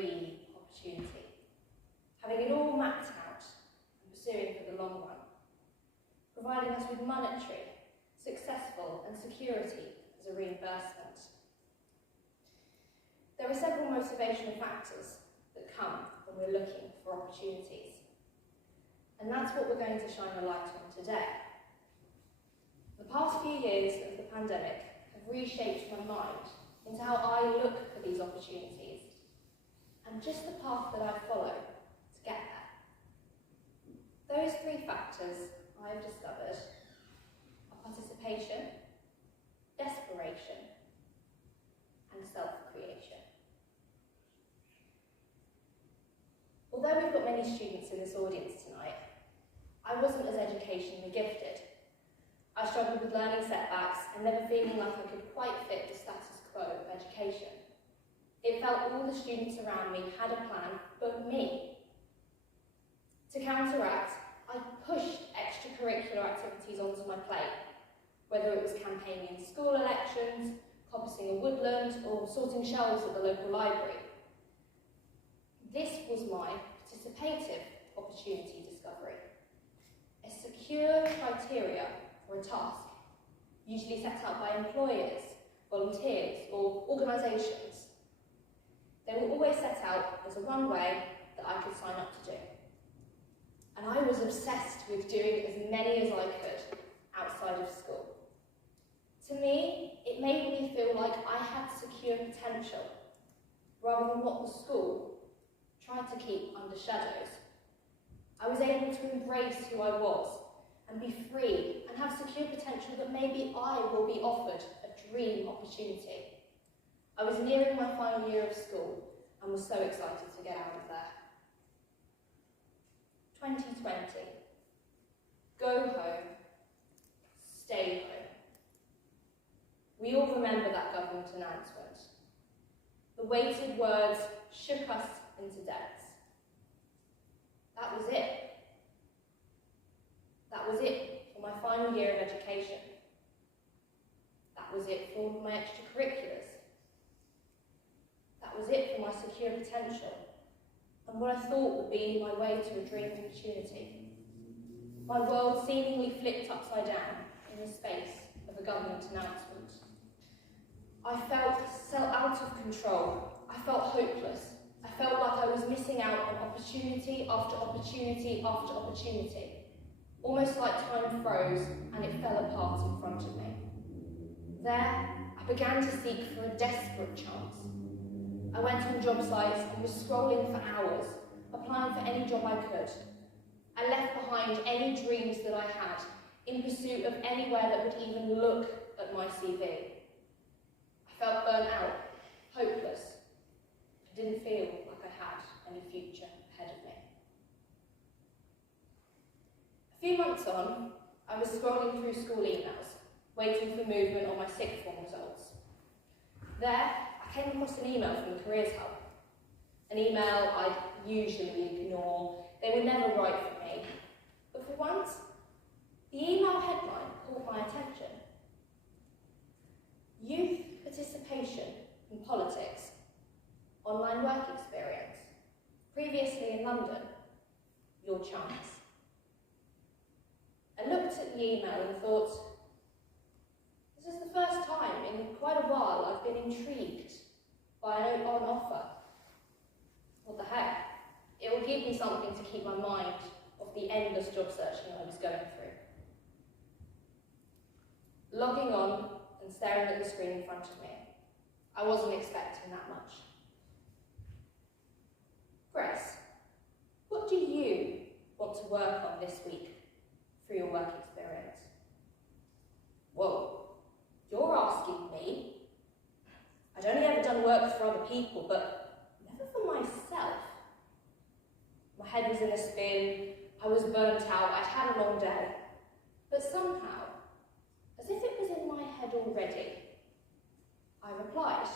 free opportunity, having it all mapped out and pursuing for the long run, providing us with monetary, successful and security as a reimbursement. There are several motivational factors that come when we're looking for opportunities, and that's what we're going to shine a light on today. The past few years of the pandemic have reshaped my mind into how I look for these opportunities and just the path that I follow to get there. Those three factors I've discovered are participation, desperation, and self-creation. Although we've got many students in this audience tonight, I wasn't as educationally gifted. I struggled with learning setbacks and never feeling like I could quite fit the status quo of education. It felt all the students around me had a plan but me. To counteract, I pushed extracurricular activities onto my plate, whether it was campaigning in school elections, coppicing a woodland, or sorting shelves at the local library. This was my participative opportunity discovery, a secure criteria for a task, usually set out by employers, volunteers, or organisations. They were always set out as a one way that I could sign up to do. And I was obsessed with doing as many as I could outside of school. To me, it made me feel like I had secure potential, rather than what the school tried to keep under shadows. I was able to embrace who I was and be free and have secure potential that maybe I will be offered a dream opportunity. I was nearing my final year of school and was so excited to get out of there. 2020. Go home. Stay home. We all remember that government announcement. The weighted words shook us into depths. That was it. That was it for my final year of education. That was it for my extracurriculars. That was it for my secure potential and what I thought would be my way to a dream opportunity. My world seemingly flipped upside down in the space of a government announcement. I felt so out of control. I felt hopeless. I felt like I was missing out on opportunity after opportunity after opportunity. Almost like time froze and it fell apart in front of me. There, I began to seek for a desperate chance. I went on job sites and was scrolling for hours, applying for any job I could. I left behind any dreams that I had in pursuit of anywhere that would even look at my CV. I felt burnt out, hopeless. I didn't feel like I had any future ahead of me. A few months on, I was scrolling through school emails, waiting for movement on my sixth form results. There, I came across an email from the Careers Hub. An email I'd usually ignore. They were never right for me. But for once, the email headline caught my attention. Youth participation in politics. Online work experience. Previously in London. Your chance. I looked at the email and thought, this is the first time in quite a while I've been intrigued by an offer. What the heck? It will give me something to keep my mind off the endless job searching I was going through. Logging on and staring at the screen in front of me, I wasn't expecting that much. Grace, what do you want to work on this week for your work experience? Whoa. You're asking me? I'd only ever done work for other people, but never for myself. My head was in a spin, I was burnt out, I'd had a long day. But somehow, as if it was in my head already, I replied.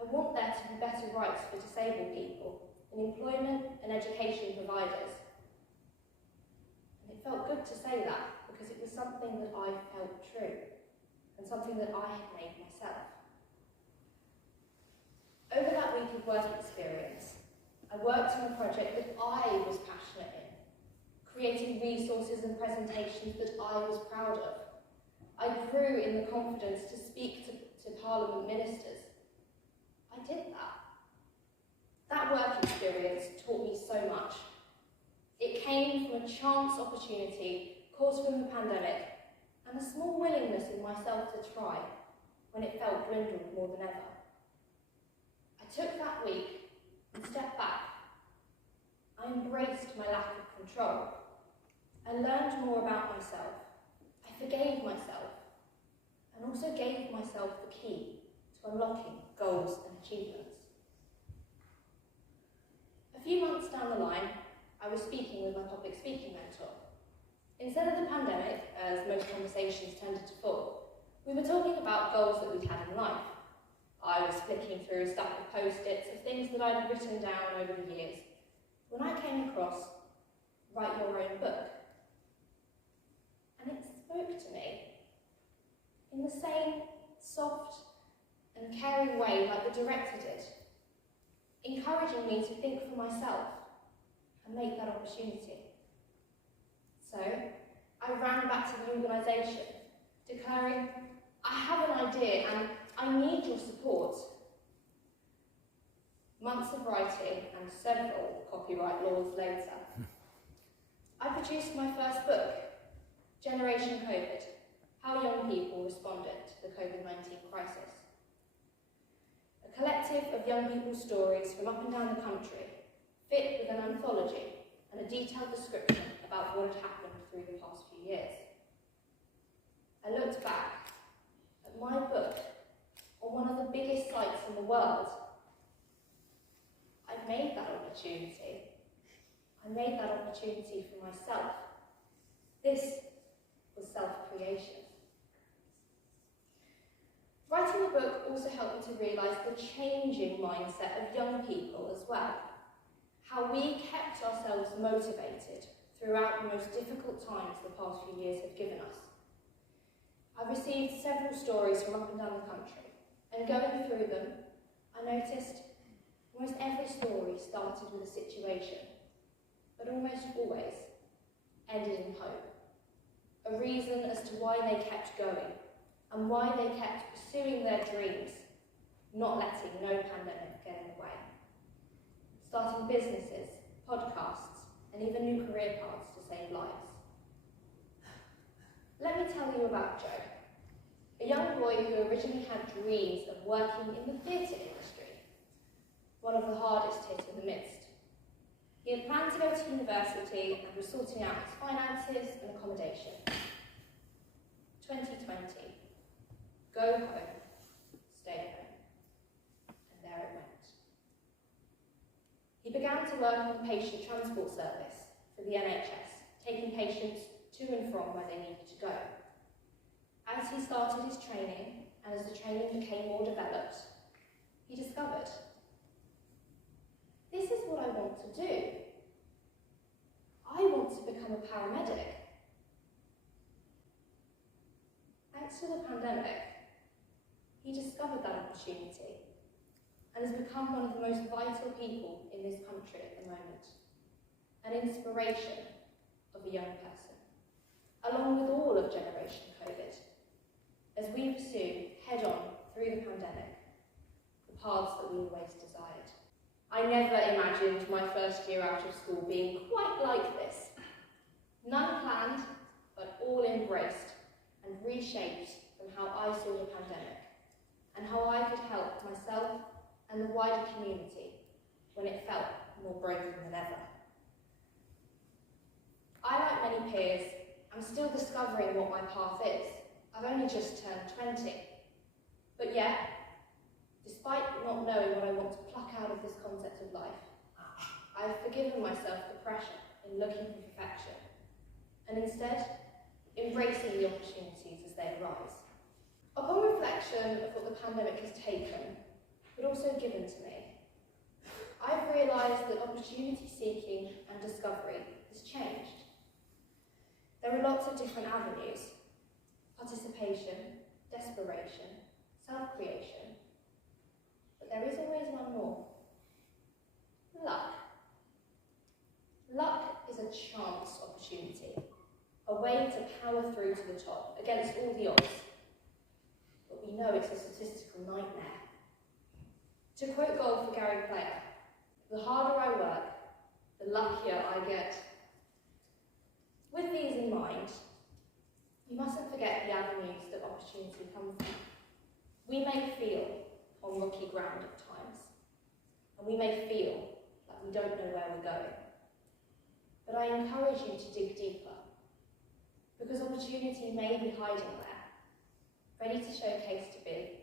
I want there to be better rights for disabled people in employment and education providers. And it felt good to say that, because it was something that I felt true, and something that I had made myself. Over that week of work experience, I worked on a project that I was passionate in, creating resources and presentations that I was proud of. I grew in the confidence to speak to Parliament ministers. I did that. That work experience taught me so much. It came from a chance opportunity caused from the pandemic and a small willingness in myself to try when it felt dwindled more than ever. I took that week and stepped back. I embraced my lack of control. I learned more about myself. I forgave myself and also gave myself the key to unlocking goals and achievements. A few months down the line, I was speaking with my public speaking mentor. Instead of the pandemic, as most conversations tended to fall, we were talking about goals that we'd had in life. I was flicking through a stack of post-its of things that I'd written down over the years when I came across Write Your Own Book. And it spoke to me in the same soft and caring way like the director did, encouraging me to think for myself and make that opportunity. So I ran back to the organisation, declaring, I have an idea and I need your support. Months of writing and several copyright laws later, I produced my first book, Generation COVID, How Young People Responded to the COVID-19 Crisis. A collective of young people's stories from up and down the country, fit with an anthology and a detailed description about what had happened through the past few years. I looked back at my book on one of the biggest sites in the world. I made that opportunity. I made that opportunity for myself. This was self-creation. Writing the book also helped me to realise the changing mindset of young people as well. How we kept ourselves motivated throughout the most difficult times the past few years have given us. I received several stories from up and down the country, and going through them, I noticed almost every story started with a situation, but almost always ended in hope. A reason as to why they kept going, and why they kept pursuing their dreams, not letting no pandemic get in the way. Starting businesses, podcasts, and even new career paths to save lives. Let me tell you about Joe, a young boy who originally had dreams of working in the theatre industry, one of the hardest hit in the midst. He had planned to go to university and was sorting out his finances and accommodation. 2020. Go home, stay home. And there it went. He began to work on the patient transport service for the NHS, taking patients to and from where they needed to go. As he started his training, and as the training became more developed, he discovered, this is what I want to do. I want to become a paramedic. Thanks to the pandemic, he discovered that opportunity and has become one of the most vital people in this country at the moment, an inspiration of a young person, along with all of Generation COVID, as we pursue head-on through the pandemic the paths that we always desired. I never imagined my first year out of school being quite like this. None planned, but all embraced and reshaped from how I saw the pandemic and how I could help myself and the wider community when it felt more broken than ever. I, like many peers, am still discovering what my path is. I've only just turned 20. But yet, despite not knowing what I want to pluck out of this concept of life, I've forgiven myself the pressure in looking for perfection, and instead, embracing the opportunities as they arise. Upon reflection of what the pandemic has taken, but also given to me, I've realised that opportunity seeking and discovery has changed. There are lots of different avenues: participation, desperation, self-creation, but there is always one more. chance opportunity, a way to power through to the top against all the odds. But we know it's a statistical nightmare. To quote golfer Gary Player, the harder I work, the luckier I get. With these in mind, we mustn't forget the avenues that opportunity comes from. We may feel on rocky ground at times, and we may feel like we don't know where we're going. But I encourage you to dig deeper, because opportunity may be hiding there, ready to showcase to be